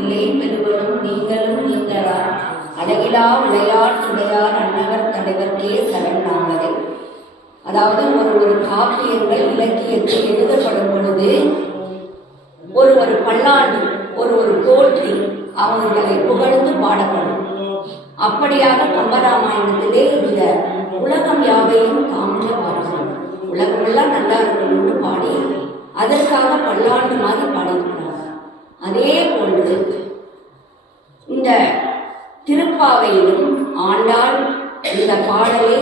இல்லை பெருவரும் நீங்களும் நீங்களா அழகிலா விளையாட்டுடையார் அன்னவர் தலைவர்க்கே சரண் நாங்களே. அதாவது ஒரு காப்பியங்கள் இலக்கியத்தில் எழுதப்படும் பொழுது ஒரு பல்லாண்டு ஒரு போற்றி அவர்களை புகழ்ந்து பாடப்படும். அப்படியாக கம்பராமாயணத்திலே இந்த உலகம் யாவையும் தாமிர பாடணும், உலகமெல்லாம் நல்லா இருக்கணும்னு பாடி அதற்காக பல்லாண்டு மாதிரி பாடியிருக்கிறார். அதே போன்று இந்த திருப்பாவையிலும் ஆண்டாள் இந்த பாடலை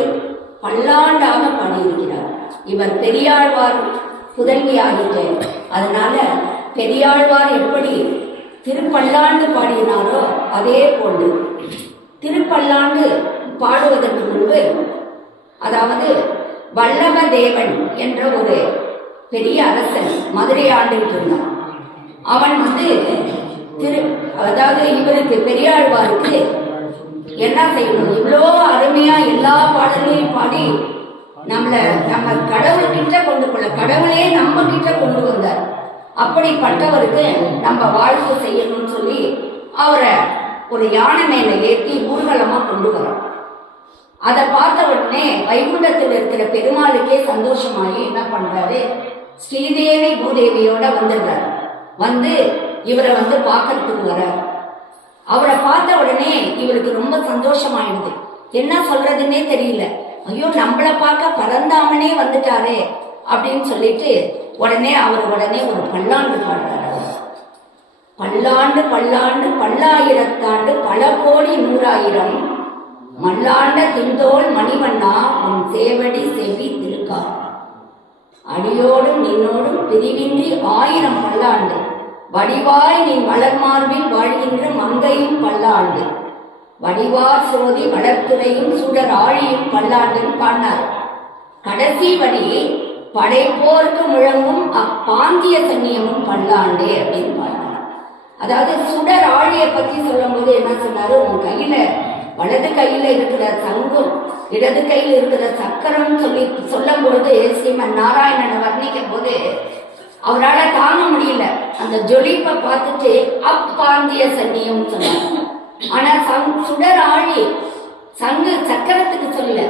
பல்லாண்டாக பாடியிருக்கிறார். இவர் பெரியாழ்வார் புதல்வியாகிட்ட, அதனால பெரியாழ்வார் எப்படி திருப்பல்லாண்டு பாடினாரோ அதே போன்று திருப்பல்லாண்டு பாடுவதற்கு முன்பு, அதாவது வல்லப தேவன் என்ற ஒரு பெரிய அரசன் மதுரை ஆண்டுகிட்டு இருந்தான். அவன் அதாவது இவருக்கு பெரியாழ்வாருக்கு என்ன செய்யணும், இவ்வளோ அருமையா எல்லா பாடலையும் பாடி நம்ம கடவுள்கிட்ட கொண்டு போல, கடவுளே நம்ம கிட்ட கொண்டு வந்தார். அப்படிப்பட்டவருக்கு நம்ம வாழ்க்கை செய்யணும்னு சொல்லி அவரை ஒரு யானை மேல ஏற்றி ஊர்வலமா கொண்டு வரோம். அதை பார்த்த உடனே வைகுண்டத்தில் இருக்கிற பெருமாளுக்கே சந்தோஷமாகி என்ன பண்றாரு, ஸ்ரீதேவி பூதேவியோட வந்துடுறாரு. வந்து இவரை பார்க்கறதுக்கு வர்றார். அவரை பார்த்த உடனே இவருக்கு ரொம்ப சந்தோஷமாயிடுது. என்ன சொல்றதுன்னே தெரியல. ஐயோ, நம்மளை பார்க்க பரந்தாமனே வந்துட்டாரே அப்படின்னு சொல்லிட்டு உடனே ஒரு பல்லாண்டு பாடுறாரு. பல்லாண்டு பல்லாண்டு பல்லாயிரத்தாண்டு பல கோடி நூறாயிரம் மல்லாண்ட திந்தோள் மணிவண்ணா உன் சேவடி செவி திருக்கார் அடியோடும் நின்னோடும் பிரிவின்றி 1000 பல்லாண்டு வடிவாய் நீ வளர்மார்பில் வாழ்கின்ற மங்கையும் பல்லாண்டு வடிவார் சோதி வளர்த்துறையும் சுடர் ஆழியும் பல்லாண்டுன்னு பாடினார். கடைசி வடி படைப்போர்க்கு முழங்கும் அப்பாந்திய சன்னியமும் பல்லாண்டு அப்படின்னு பாடினார். அதாவது சுடர் ஆழியை பத்தி சொல்லும் போது என்ன சொன்னாரு, உன் கையில வலது கையில இருக்கிற சங்கம் இடது கையில் இருக்கிற சக்கரம் சொல்லும் பொழுது ஸ்ரீமன் நாராயணனை வர்ணிக்கும் போது அவரால் தாங்க முடியல. அந்த ஜொலிப்பை பார்த்துட்டு அப்பாந்திய சன்னியம் சொன்னார். ஆனா சுடர் ஆழி சங்கு சக்கரத்துக்கு சொல்லல,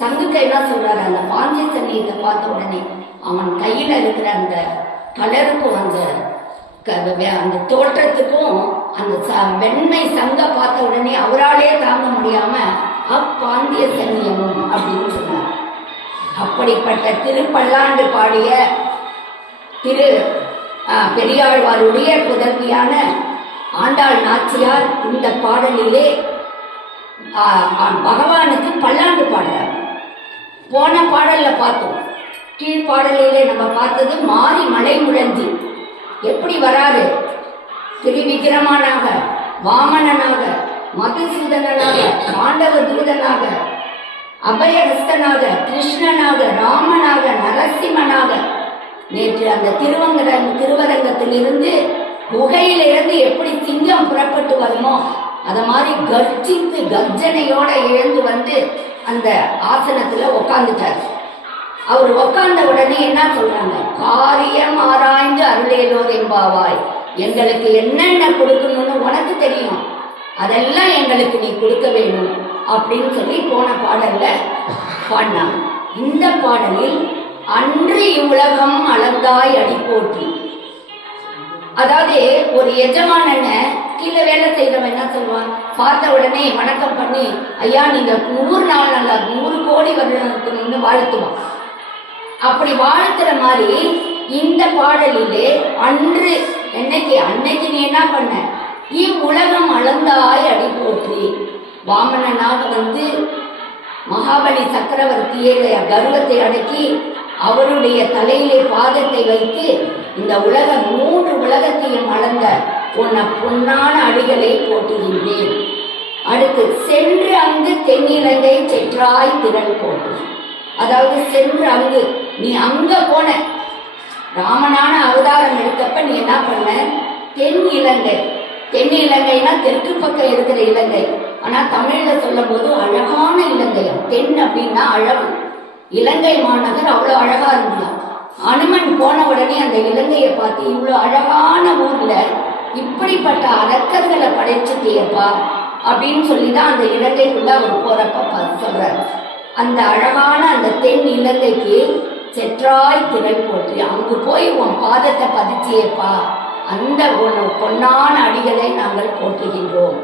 சங்குக்கு என்ன சொல்றாரு, அந்த பாந்திய சன்னியத்தை பார்த்த உடனே அவன் கையில இருக்கிற அந்த கலருக்கும் அந்த தோற்றத்துக்கும் அந்த வெண்மை சங்க பார்த்த உடனே அவராலே தாங்க முடியாம அப்பாந்திய சன்னியமும் அப்படின்னு சொன்னார். அப்படிப்பட்ட திருப்பல்லாண்டு பாடிய பெரியாழ்வாருடைய புதல்வியான ஆண்டாள் நாச்சியார் இந்த பாடலிலே பகவானுக்கு பல்லாண்டு பாடுறார். போன பாடல்ல பார்த்தோம், கீழ்பாடலிலே நம்ம பார்த்தது மாறி மலை முழந்தி எப்படி வராரு, திரிவிக்கிரமனாக, வாமனனாக, மதுசூதனாக, பாண்டவ தூதனாக, அபயஹஸ்தனாக, கிருஷ்ணனாக, ராமனாக, நரசிம்மனாக. நேற்று அந்த திருவரங்கத்திலிருந்து குகையிலிருந்து எப்படி சிங்கம் புறப்பட்டு வருமோ அத மாதிரி கர்ஜித்து கர்ஜனையோட எழுந்து அந்த ஆசனத்துல உட்காந்துட்டார். அவர் உட்கார்ந்த உடனே என்ன சொல்றாங்க, காரியம் ஆராய்ந்து அருளேலோர் எம்பாவாய், எங்களுக்கு என்னென்ன கொடுக்கணும்னு உனக்கு தெரியும், அதெல்லாம் எங்களுக்கு நீ கொடுக்க வேணும் அப்படின்னு சொல்லி போன பாடல்ல பாடினாங்க. இந்த பாடலில் அன்று இவ்வுலகம் அளந்தாய் அடி போற்றி, அதாவது ஒரு எஜமானனை கீழே வேலை செய்யறவன் என்ன சொல்லுவான், பார்த்த உடனே வணக்கம் பண்ணி ஐயா நீங்க 100 நாள் நல்லா 100 கோடி வரணும்னு வாழ்த்துவான். அப்படி வாழ்த்துற மாதிரி இந்த பாடலிலே அன்று அன்னைக்கு நீ என்ன பண்ண, இவ்வுலகம் அளந்தாய் அடி போற்றி, வாமனனாக மகாபலி சக்கரவர்த்தியை கர்வத்தை அடக்கி அவருடைய தலையிலே பாதத்தை வைத்து இந்த 3 உலகத்தையும் அளந்த உன்னை பொன்னான அடிகளை போட்டுகின்றேன். அடுத்து சென்று அங்கு தென்னிலங்கை செற்றாய் திரள் போட்டு, அதாவது சென்று அங்கு நீ அங்க போன ராமனான அவதாரம் எடுத்தப்ப நீ என்ன பண்ண, தென் இலங்கைனா தெற்கு பக்கம் இருக்கிற இலங்கை. ஆனா தமிழ்ல சொல்லும் போது அழகான இலங்கை. தென் அப்படின்னா அழகு. இலங்கை மாநகர் அவ்வளவு அழகா இருந்தான். அனுமன் போன உடனே அந்த இலங்கையை பார்த்து இவ்வளவு அழகான ஊர்ல இப்படிப்பட்ட அரக்கர்களை படைச்சுட்டியப்பா அப்படின்னு சொல்லி தான் அந்த இலங்கைக்குள்ள அவர் போறப்ப சொல்றாரு. அந்த அழகான அந்த தென் இலங்கைக்கு செற்றாய் திரை போற்றி, அங்கு போய் உன் பாதத்தை பதிச்சியப்பா, அந்த பொன்னான அடிகளை நாங்கள் போற்றுகின்றோம்.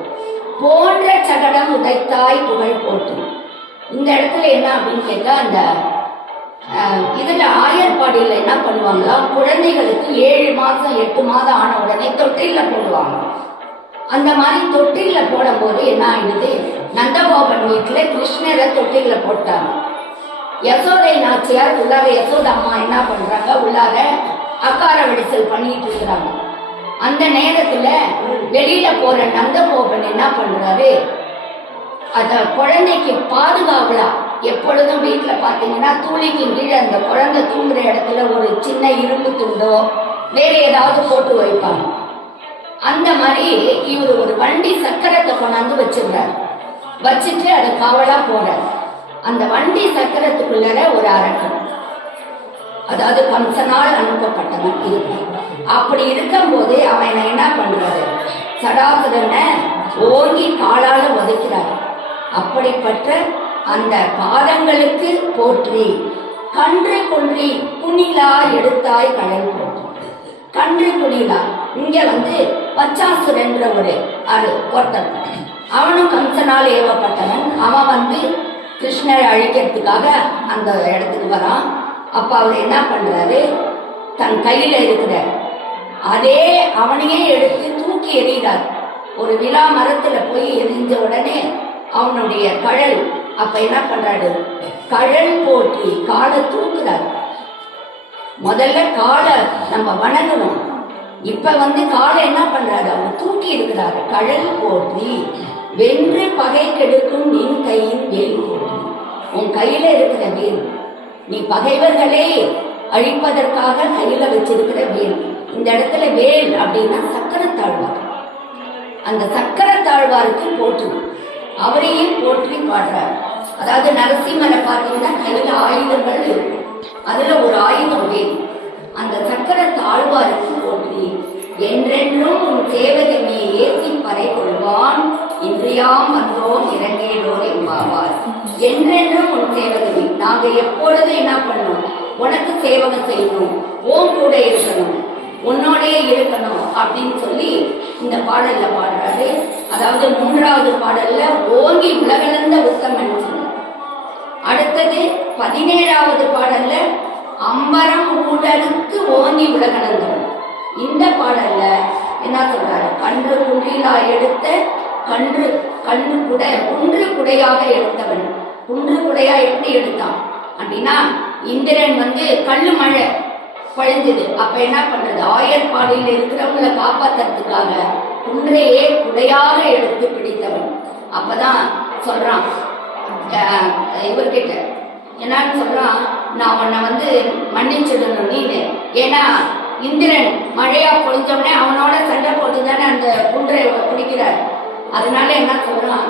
போன்ற சகடம் உதைத்தாய் புகழ் போற்று. இந்த இடத்துல என்ன அப்படின்னு கேட்டா, அந்த இதுல ஆயர்பாடியில் என்ன பண்ணுவாங்களா, குழந்தைகளுக்கு 7 மாசம் 8 மாதம் ஆன உடனே தொட்டில போடுவாங்க. அந்த மாதிரி தொட்டில போடும் போது என்ன ஆயிடுது, நந்தகோபன் வீட்டுல கிருஷ்ணரை தொட்டில போட்டாங்க. யசோதை நாச்சியார் உள்ளார, யசோத அம்மா என்ன பண்றாங்க, உள்ளார அக்கார விடிசல் பண்ணிட்டு இருக்கிறாங்க. அந்த நேரத்துல வெளியில போற நந்தகோபன் என்ன பண்றாரு, அத குழந்தைக்கு பாதுகாவலா எப்பொழுதும் வீட்டுல பாத்தீங்கன்னா தூளிக்கு கீழே அந்த குழந்தை தூங்குற இடத்துல ஒரு சின்ன இரும்பு துண்டோ வேற ஏதாவது போட்டு வைப்பாங்க. அந்த மாதிரி இவர் ஒரு வண்டி சக்கரத்தை கொண்டாந்து வச்சிருந்தார். வச்சுட்டு அதை காவலா போறார். அந்த வண்டி சக்கரத்துக்குள்ள ஒரு அரக்கன், அதாவது கம்சனால் அனுப்பப்பட்டவன் இருக்கு. அப்படி இருக்கும் போது அவன் என்ன பண்றாரு, சடாசுரனை ஓங்கி காலால உதைக்கிறாரு. அப்படிப்பட்ட அந்த பாதங்களுக்கு போற்றி, கன்று குன்றி குனிலா எடுத்தாய் கடல் போற்றி. கன்று குனிலா இங்க வச்சாசுரன்ற ஒரு ஒருத்தன், அவனும் கம்சனால் ஏவப்பட்டவன். அவன் கிருஷ்ணரை அழிக்கிறதுக்காக அந்த இடத்துக்கு வரான். அப்ப அவர் என்ன பண்றாரு, தன் கையில இருக்கிற அதே அவனையே எடுத்து தூக்கி எறிகிறார். ஒரு விழா மரத்துல போய் எரிஞ்ச உடனே அவனுடைய கழல், அப்ப என்ன பண்றாரு, கழல் போற்றி காலை தூக்குறார். முதல்ல காலை நம்ம வணங்கணும். இப்ப காலை என்ன பண்றாரு, அவர் தூக்கி இருக்கிறாரு. கழல் போற்றி வென்று பகை கெடுக்கும் நின் கையின் வேல் போற்றி. உன் கையில இருக்கிற வேல், நீ பகைவர்களே அழிப்பதற்காக கையில வச்சிருக்கிற வேல். இந்த இடத்துல வேல் அப்படின்னா சக்கரத்தாழ்வார். அந்த சக்கரத்தாழ்வாருக்கு போற்று, அவரையும் போற்றி பாடுறார். அதாவது நரசிம்மரை பார்த்தீங்கன்னா கையில ஆயுதங்கள் இருக்கும், அதுல ஒரு ஆயுதம் வேல். அந்த சக்கரத்தாழ்வாருக்கு போற்றி, என்றென்றும் உன் சேவகை நீ ஏற்றி பறை கொள்வான், இன்றியாம் வந்தோம் இறங்கேடோர் என்பாவார். என்றென்றும் உன் சேவகை, நாங்க எப்பொழுது என்ன பண்ணணும், உனக்கு சேவகம் செய்யணும், உன் கூட இருக்கணும், உன்னோடே இருக்கணும் அப்படின்னு சொல்லி இந்த பாடல்ல பாடுறாரு. அதாவது 3வது பாடல்ல ஓங்கி உலகளந்த உத்தமன். அடுத்தது 17வது பாடல்ல அம்பரம் ஊடலுக்கு ஓங்கி உலகளந்தவன். இந்த பாடல்ல என்ன சொல்றாரு, கன்று குன்றிலா எடுத்த கன்று குன்று குடையாக எடுத்தவன். குன்று குடையா எப்படி எடுத்தான் அப்படின்னா, இந்திரன் கல்லு மழை பழிஞ்சது. அப்ப என்ன பண்றது, ஆயர்பாடியில் இருக்கிறவங்களை காப்பாத்துறதுக்காக குன்றையே குடையாக எடுத்து பிடித்தவன். அப்பதான் சொல்றான் இவர்கிட்ட, என்னன்னு சொல்றான், நான் உன்னை மன்னிச்சிடணும் நீனு. ஏன்னா இந்திரன் மழையா பொழிஞ்சவனே அவனோட சண்டை போட்டுதானே அந்த குன்றை பிடிக்கிறார். அதனால என்ன சொல்றான்,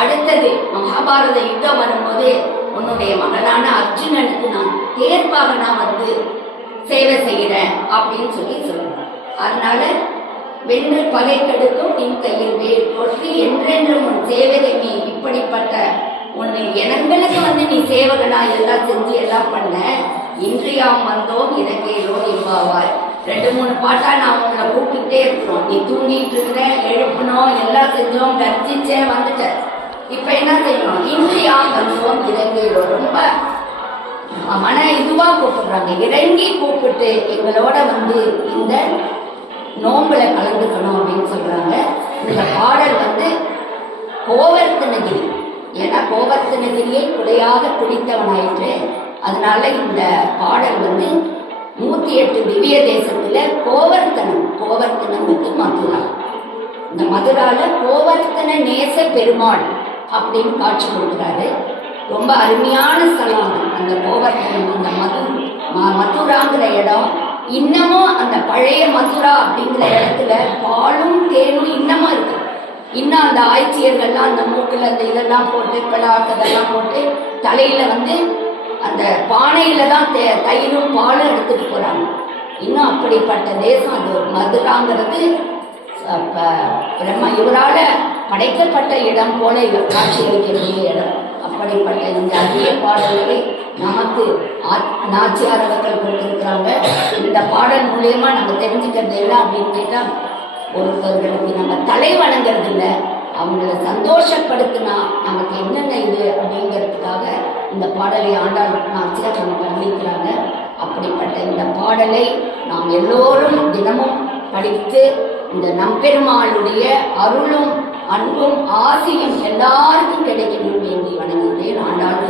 அடுத்தது மகாபாரத யுத்தம் வரும்போது உன்னுடைய மகனான அர்ஜுனனுக்கு நான் தேர்ப்பாக நான் சேவை செய்கிறேன் அப்படின்னு சொல்லி சொல்றான். அதனால வென்று பகை கெடுக்கும் நின் கையில் வேல் போற்றி, என்றென்றும் உன் சேவகை நீ. இப்படிப்பட்ட உன்னை எங்களுக்கு நீ சேவகனா எல்லாம் செஞ்சு எல்லாம் பண்ண. இன்றியாம் வந்தோம் இறங்கேலோர் என்பாவாய். 2-3 பாட்டா நான் உங்களை கூப்பிட்டுட்டே இருக்கிறோம். நீ தூங்கிட்டு இருக்கிற, எழுப்பணும், எல்லாம் செஞ்சோம், கர்ஜிச்சேன், வந்துட்ட. இப்ப என்ன செய்யணும், இன்றியாம் வந்தோம் இறங்கேலோர். ரொம்ப மன இதுவா கூப்பிடுறாங்க, இறங்கி கூப்பிட்டு எங்களோட இந்த நோம்புல கலந்துக்கணும் அப்படின்னு சொல்றாங்க. இந்த பாடல் கோவர்த்தனகிரி, ஏன்னா கோவர்த்தனகிரியை குடையாக பிடித்தவனாயிற்று. அதனால இந்த பாடல் 108 திவ்ய தேசத்துல கோவர்த்தனம் மதுரா. இந்த மதுரால கோவர்த்தன நேச பெருமாள் அப்படின்னு காட்சி கொடுக்குறாரு. ரொம்ப அருமையான ஸ்தலம் அந்த கோவர்த்தனம். அந்த மதுராங்கிற இடம் இன்னமும் அந்த பழைய மதுரா அப்படிங்கிற இடத்துல பாலும் தேனும் இன்னமும் இருக்கு. இன்னும் அந்த ஆய்ச்சியர்கள்லாம் அந்த மூக்கில் அந்த இதெல்லாம் போட்டு பிளாக்கதெல்லாம் போட்டு தலையில அந்த பானையில தான் தயிரும் பாலும் எடுத்துட்டு போறாங்க. இன்னும் அப்படிப்பட்ட தேசம் அது. மதுராங்கிறது இவரால் படைக்கப்பட்ட இடம் போல இவர் காட்சி அளிக்கக்கூடிய இடம். அப்படிப்பட்ட இந்த அரிய பாடல்களை நமக்கு நாச்சியார் அவர்கள் கொடுத்திருக்கிறாங்க. இந்த பாடல் மூலியமா நம்ம தெரிஞ்சுக்கிறது எல்லாம் அப்படின்னு கேட்டால், ஒருத்தர்களுக்கு நம்ம தலை வணங்குறது இல்லை, அவங்கள சந்தோஷப்படுத்தினா நமக்கு என்னென்ன இது அப்படிங்கிறதுக்காக இந்த பாடலை ஆண்டாள் நாச்சியார் நமக்கு அளிக்கிறாங்க. அப்படிப்பட்ட இந்த பாடலை நாம் எல்லோரும் தினமும் படித்து இந்த நம்பெருமாளுடைய அருளும் அன்பும் ஆசையும் எல்லாருக்கும் கிடைக்கணும் வேண்டி வணங்குகிறேன். ஆண்டாள்